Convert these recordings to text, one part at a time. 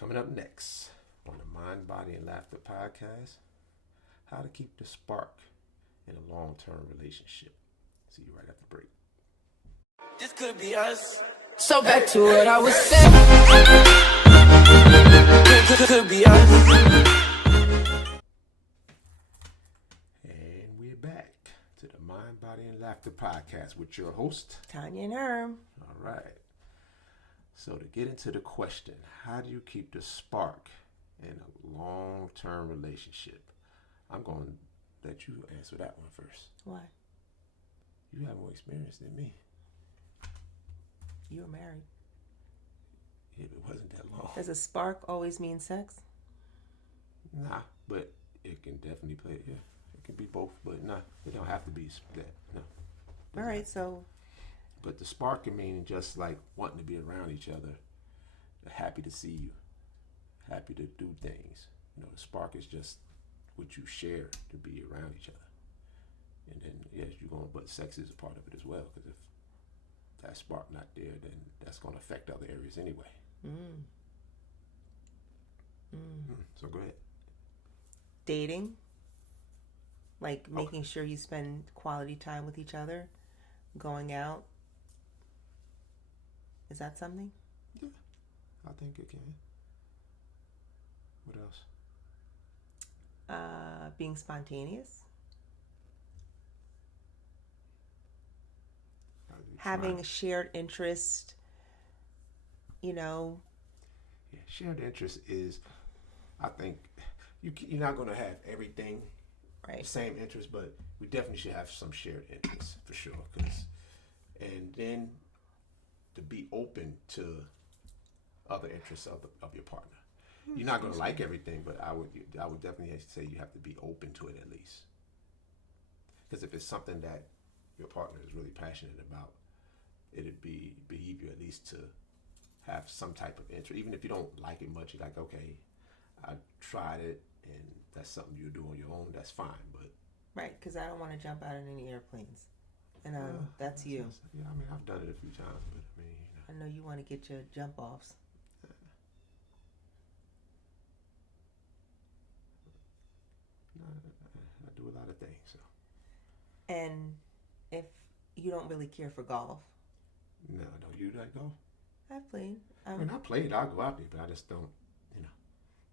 Coming up next on the Mind, Body, and Laughter podcast, how to keep the spark in a long-term relationship. See you right after the break. This could be us. So back to what I was saying. Could be us. And we're back to the Mind, Body, and Laughter podcast with your host, Tonya and Herm. All right. So to get into the question, how do you keep the spark in a long-term relationship? I'm going to let you answer that one first. Why? You have more experience than me. You were married. Yeah, it wasn't that long. Does a spark always mean sex? Nah, but it can definitely play. Yeah, it can be both, but nah, it don't have to be that. No. All right, so. But the spark can mean just like wanting to be around each other, happy to see you, happy to do things. You know, the spark is just what you share to be around each other. And then, yes, you're going, but sex is a part of it as well, because if that spark not there, then that's going to affect other areas anyway. So go ahead. Dating? Like making sure you spend quality time with each other? Going out? Is that something? Yeah, I think it can. What else? Being spontaneous? Having a shared interest, you know? Yeah, shared interest is, I think, you're not going to have everything, right? The same interest, but we definitely should have some shared interests for sure. And then to be open to other interests of your partner. You're not going to like everything, but I would definitely say you have to be open to it at least. Because if it's something that your partner is really passionate about, it'd behoove you at least to have some type of interest. Even if you don't like it much, you're like, okay, I tried it, and that's something you do on your own, that's fine. But right, because I don't want to jump out in any airplanes. And that's you. Yeah, I mean, I've done it a few times, but I mean, I know you want to get your jump offs. I do a lot of things. So. And if you don't really care for golf. No, don't you like golf? I've played. When I played, I'll go out there, but I just don't,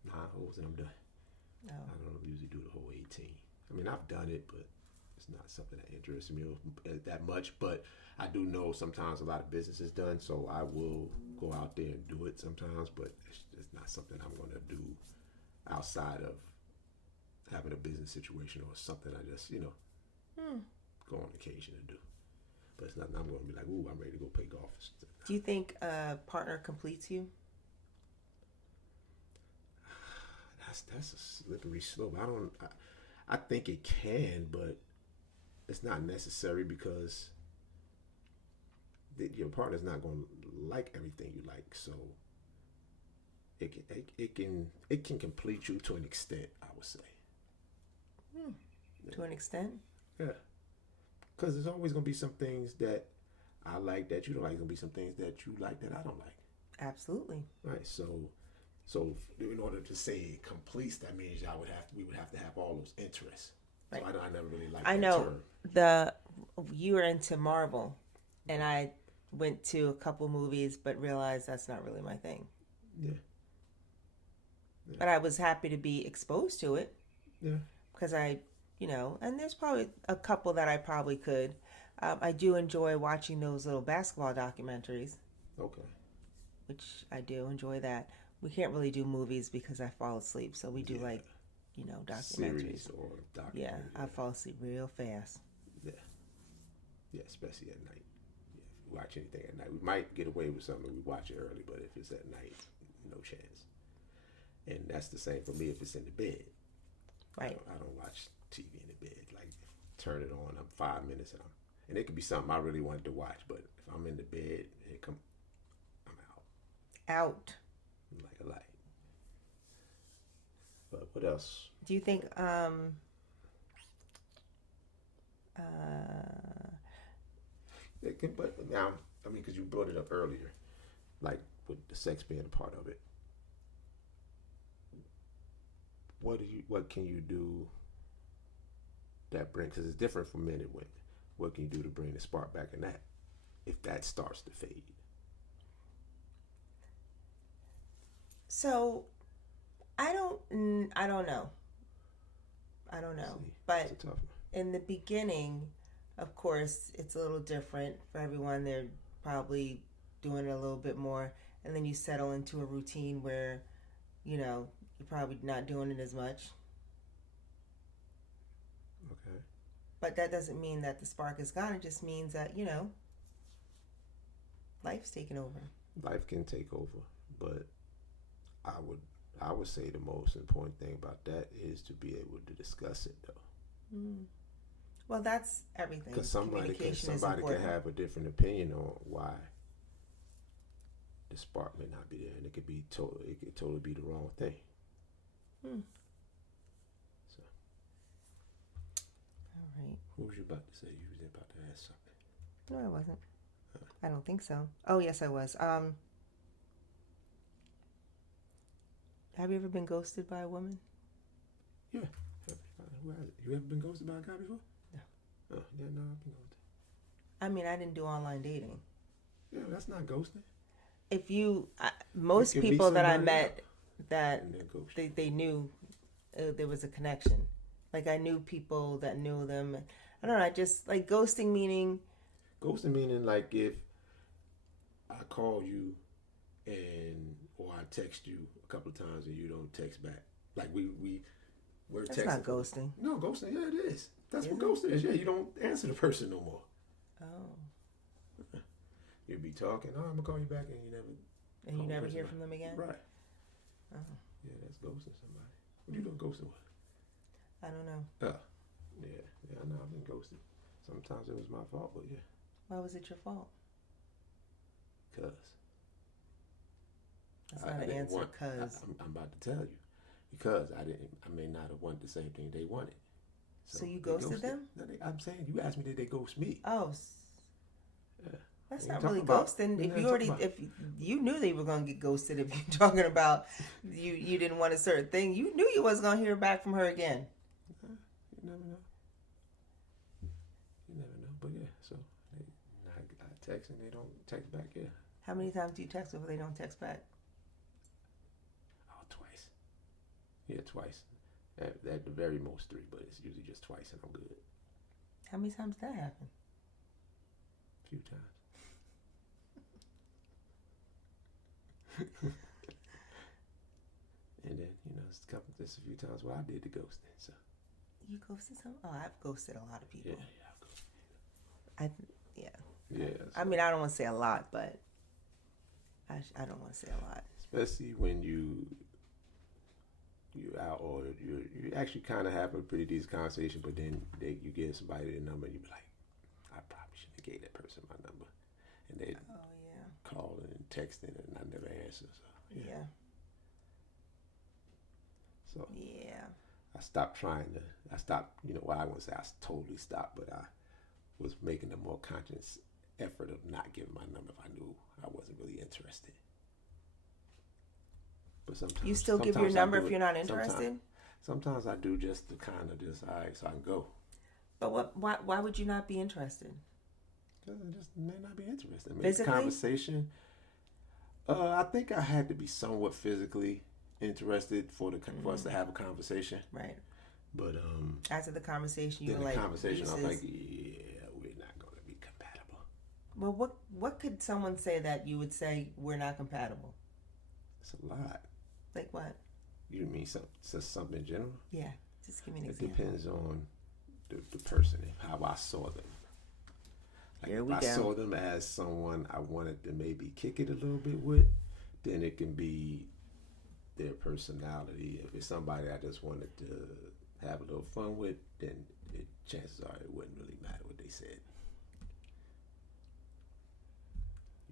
9 holes and I'm done. No. I don't usually do the whole 18. I mean, I've done it, but it's not something that interests me that much. But I do know sometimes a lot of business is done, so I will go out there and do it sometimes, but it's not something I'm going to do outside of having a business situation or something I just, go on occasion to do. But it's nothing I'm going to be like, ooh, I'm ready to go play golf. Do you think a partner completes you? That's a slippery slope. I think it can, but it's not necessary because your partner's not going to like everything you like. So it can complete you to an extent, I would say. To an extent? Yeah. Because there's always going to be some things that I like that you don't like. There's going to be some things that you like that I don't like. Absolutely. Right. So in order to say it completes, that means we would have to have all those interests. Right. So I never really liked that term. You were into Marvel, and I went to a couple movies, but realized that's not really my thing. Yeah. But I was happy to be exposed to it. Yeah. Because and there's probably a couple that I probably could. I do enjoy watching those little basketball documentaries. Okay. Which I do enjoy that. We can't really do movies because I fall asleep, so we do documentaries. Series or documentaries. Yeah, I fall asleep real fast. Yeah. Yeah, especially at night. Yeah, if we watch anything at night, we might get away with something. We watch it early, but if it's at night, no chance. And that's the same for me if it's in the bed. Right. I don't watch TV in the bed. Like, turn it on. I'm 5 minutes and it could be something I really wanted to watch, but if I'm in the bed, I'm out. Out. Like a light. But what else? Do you think but now, I mean, because you brought it up earlier, like with the sex being a part of it. what can you do that bring, because it's different for men and women. What can you do to bring the spark back in that if that starts to fade? So I don't know. I don't know. See, But it's a tough one. in the beginning, of course, it's a little different for everyone. They're probably doing it a little bit more, and then you settle into a routine where, you're probably not doing it as much. Okay. But that doesn't mean that the spark is gone. It just means that, life's taking over. Life can take over, but I would say the most important thing about that is to be able to discuss it, though. Well, that's everything. Because somebody important. can have a different opinion on why the spark may not be there, and it could totally be the wrong thing. So, all right. what was you about to say? You was about to ask something. No, I wasn't. I don't think so. Oh, yes, I was. Have you ever been ghosted by a woman? Yeah. Who has it? You ever been ghosted by a guy before? No. Oh, yeah, no, I've been ghosted. I mean, I didn't do online dating. Yeah, that's not ghosting. If most You could people meet that I somebody met that and then ghost. they knew there was a connection. Like I knew people that knew them. I don't know. I just like ghosting meaning. Ghosting meaning like if I call you or I text you a couple of times and you don't text back. Like we're That's texting. not ghosting. No, ghosting. Yeah, it is. That's what ghosting is. Yeah, you don't answer the person no more. Oh. You'll be talking. Oh, I'm gonna call you back, and you never. And you never hear from them again. Right. Oh. Yeah, that's ghosting somebody. What you doing ghosting with? I don't know. Oh. Yeah. I know I've been ghosted. Sometimes it was my fault, but yeah. Why was it your fault? Cause. That's not an answer. Cause I'm about to tell you. Because I may not have wanted the same thing they wanted. So you ghosted them? No, I'm saying you asked me did they ghost me? Oh. Yeah. That's We not ain't really talking about- ghosting. we If ain't you already, talking if you knew they were gonna get ghosted, if you're talking about you didn't want a certain thing, you knew you wasn't gonna hear back from her again. You never know. You never know. But yeah, so I text and they don't text back. Yeah. How many times do you text before they don't text back? Oh, twice. Yeah, twice. At the very most 3, but it's usually just twice and I'm good. How many times did that happen? A few times. And then, just a few times where I did the ghosting. So You ghosted some? Oh, I've ghosted a lot of people. yeah, I've ghosted. Yeah. I mean, I don't want to say a lot, but I don't want to say a lot. Especially when you out or you actually kind of have a pretty decent conversation, but then you give somebody the number and you be like, I probably shouldn't have gave that person my number, and they calling and texting and I never answer. So Yeah. So Yeah. I stopped trying to. I stopped. Well, I wouldn't say I totally stopped, but I was making a more conscious effort of not giving my number if I knew I wasn't really interested. But sometimes You still give your number if you're not interested? Sometimes I do just to kind of just, all right, so I can go. But why would you not be interested? Because I just may not be interested. Maybe Physically? Conversation. I think I had to be somewhat physically interested for us to have a conversation. Right. But after the conversation, you were the like, conversation, I'm like, "Deuces." yeah, we're not going to be compatible. Well, what could someone say that you would say we're not compatible? It's a lot. Like what? You mean something in general? Yeah, just give me an It example. depends on the person and how I saw them. Like Here if we I go. saw them as someone I wanted to maybe kick it a little bit with, then it can be their personality. If it's somebody I just wanted to have a little fun with, then chances are it wouldn't really matter what they said.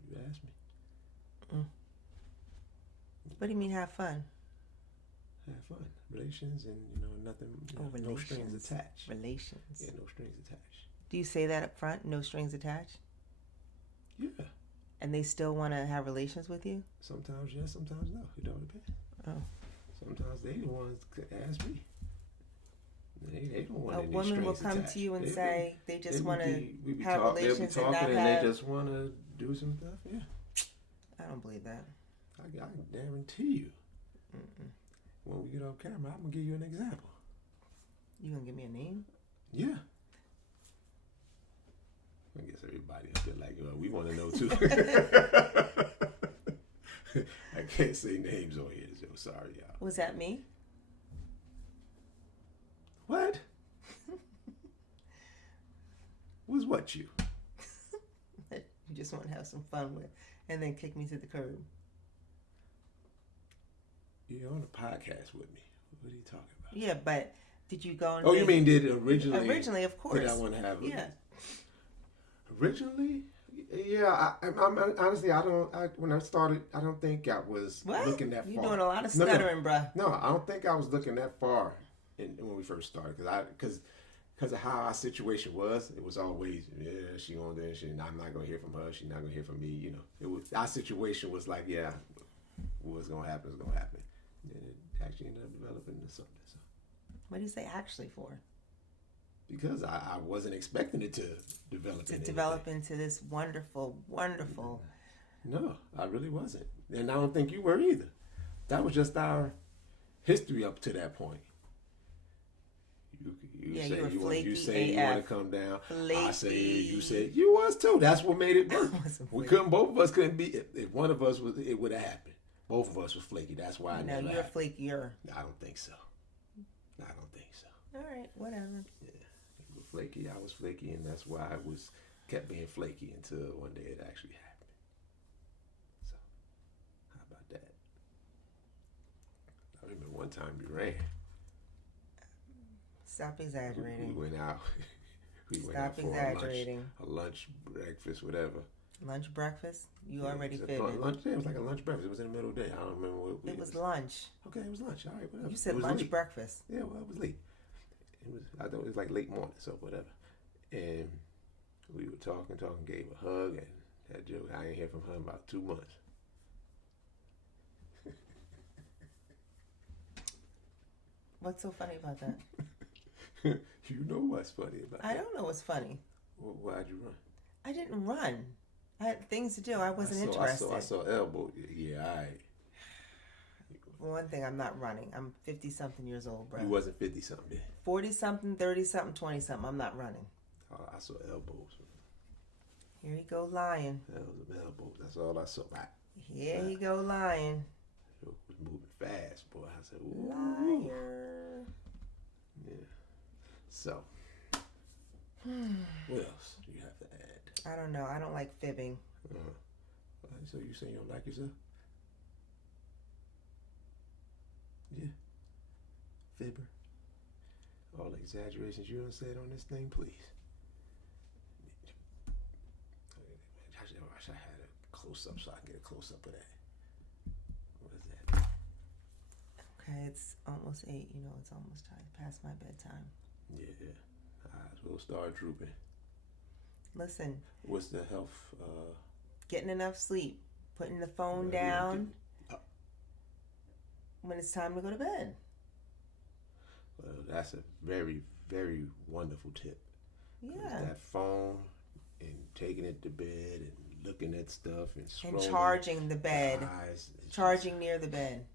You asked me. What do you mean have fun? Have fun. Relations and, nothing, no strings attached. Relations. Yeah, no strings attached. Do you say that up front? No strings attached? Yeah. And they still want to have relations with you? Sometimes yes, sometimes no. It all depends. Oh. Sometimes they the ones that ask me. They don't want A any woman will strings come attached. to you and say they just want to we have they'll be relations talking and not and have. they just want to do some stuff. Yeah, I don't believe that. I guarantee you. Mm-mm. When we get off camera, I'm gonna give you an example. You gonna give me a name? Yeah. I guess everybody up there like, we want to know too. I can't say names on here, so sorry, y'all. Was that me? What? Was what you? You just want to have some fun with, and then kick me to the curb. You're on a podcast with me. What are you talking about? Yeah, but did you go and? Oh, you mean did originally? Originally, of course. Did I want to have? Yeah. Originally, yeah. I'm honestly, when I started, I don't think I was looking that far. You're doing a lot of stuttering, bruh. No, I don't think I was looking that far when we first started, because of how our situation was. It was always, she on there, I'm not gonna hear from her. She's not gonna hear from me. You know, it was our situation was like, what's gonna happen is gonna happen. And it actually ended up developing into something. So. What do you say actually for? Because I wasn't expecting it to develop. To develop into this wonderful, wonderful. No, I really wasn't, and I don't think you were either. That was just our history up to that point. You say you want to come down. Flaky. I say you said you was too. That's what made it work. Both of us couldn't be. If one of us was, it would have happened. Both of us was flaky. That's why I never. No, you're flakier. I don't think so. I don't think so. All right, whatever. Yeah, you were flaky. I was flaky, and that's why I kept being flaky until one day it actually happened. So, how about that? I remember one time we ran. Stop exaggerating. We went out. Stop exaggerating. A lunch, breakfast, whatever. Lunch, breakfast? You already fit in. Lunch, yeah, it was like a lunch breakfast. It was in the middle of the day. I don't remember what it was. Lunch. Okay, it was lunch. All right, whatever. You said lunch, late. Breakfast. Yeah, well, it was late. I thought it was like late morning, so whatever. And we were talking, gave a hug, and that joke, I ain't hear from her in about 2 months. What's so funny about that? You know what's funny about that? I don't know what's funny. Well, why'd you run? I didn't run. I had things to do. I wasn't interested. I saw elbow. Yeah, all right. For one thing, I'm not running. I'm 50-something years old, bro. You wasn't 50-something then? 40-something, 30-something, 20-something. I'm not running. I saw elbows. Here you go lying. That was elbows. That's all I saw. Here you go lying. It was moving fast, boy. I said, ooh. Liar. Yeah. So, what else do you have to add? I don't know. I don't like fibbing. So you saying you don't like yourself? Yeah. Fibber. All the exaggerations you done said on this thing, please. I wish I had a close-up so I can get a close-up of that. What is that? Okay, it's almost 8. You know, it's almost time past my bedtime. Yeah. Eyes will start drooping. Listen. What's the health? Getting enough sleep. Putting the phone down when it's time to go to bed. Well, that's a very, very wonderful tip. Yeah. That phone and taking it to bed and looking at stuff and scrolling. And charging the bed. Charging near the bed.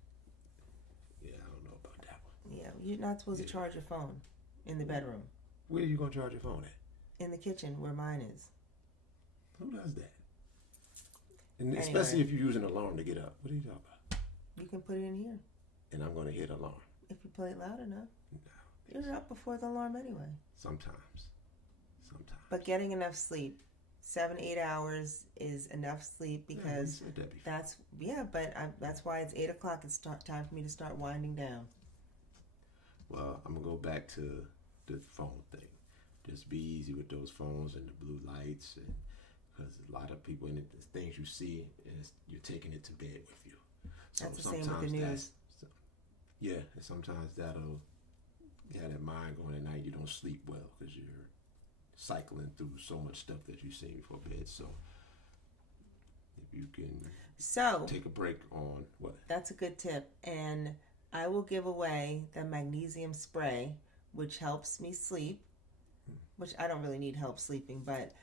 Yeah, I don't know about that one. Yeah, you're not supposed to charge your phone in the bedroom. Where are you going to charge your phone at? In the kitchen where mine is. Who does that? And especially if you're using an alarm to get up. What are you talking about? You can put it in here. And I'm going to hit alarm. If you play it loud enough. No. You're up before the alarm anyway. Sometimes. But getting enough sleep, 7-8 hours is enough sleep because that's why it's 8 o'clock. It's time for me to start winding down. Well, I'm gonna go back to the phone thing. Just be easy with those phones and the blue lights, and because a lot of people in it, the things you see, is you're taking it to bed with you. So that's the same with the news. Yeah, and sometimes that'll have that mind going at night. You don't sleep well because you're cycling through so much stuff that you've seen before bed. So if you can take a break on what? That's a good tip. And I will give away the magnesium spray, which helps me sleep, which I don't really need help sleeping, but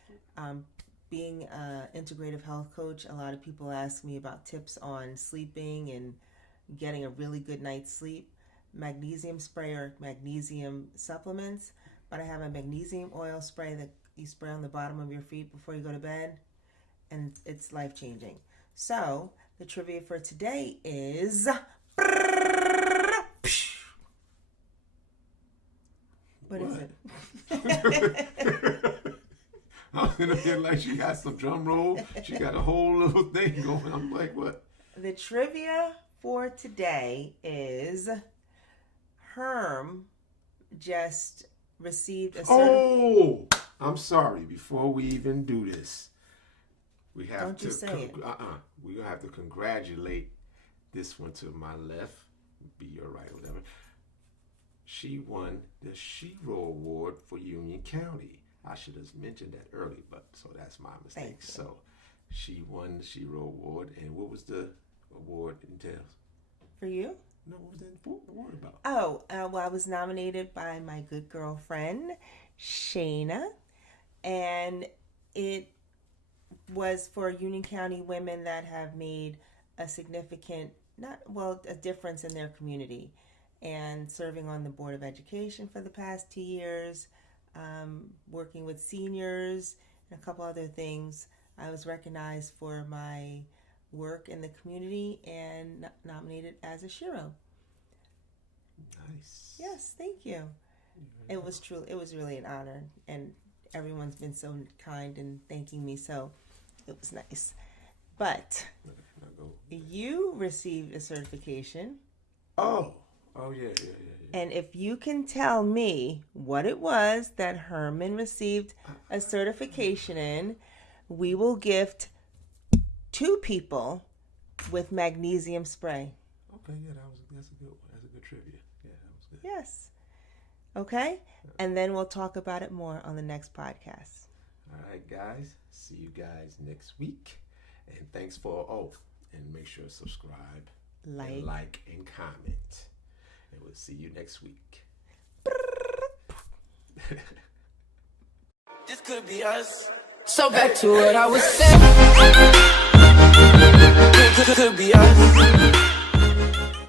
being an integrative health coach, a lot of people ask me about tips on sleeping and getting a really good night's sleep. Magnesium spray or magnesium supplements, but I have a magnesium oil spray that you spray on the bottom of your feet before you go to bed, and it's life-changing. So the trivia for today is... What is it? I was in here like she got some drum roll. She got a whole little thing going. I'm like, what? The trivia for today is Herm just received a Oh, I'm sorry. Before we even do this, we have Don't to. you say it. We're gonna have to congratulate this one to my left. Be your right, whatever. She won the Shero Award for Union County. I should have mentioned that early, but so that's my mistake. So she won the Shero Award, and what was the award entails? For you? No, what was the award about? Oh, well, I was nominated by my good girlfriend, Shayna, and it was for Union County women that have made a significant, a difference in their community, and serving on the Board of Education for the past 2 years, working with seniors and a couple other things. I was recognized for my work in the community and nominated as a Shero. Nice. Yes, thank you. It was really an honor, and everyone's been so kind in thanking me, so it was nice. But you received a certification. Oh yeah. And if you can tell me what it was that Herman received a certification in, we will gift 2 people with magnesium spray. Okay, yeah, that's a good one. That's a good trivia. Yeah, that was good. Yes. Okay? And then we'll talk about it more on the next podcast. All right, guys. See you guys next week. And thanks for and make sure to subscribe, like, and comment. And we'll see you next week. This could be us. So back to what I was saying. Could be us.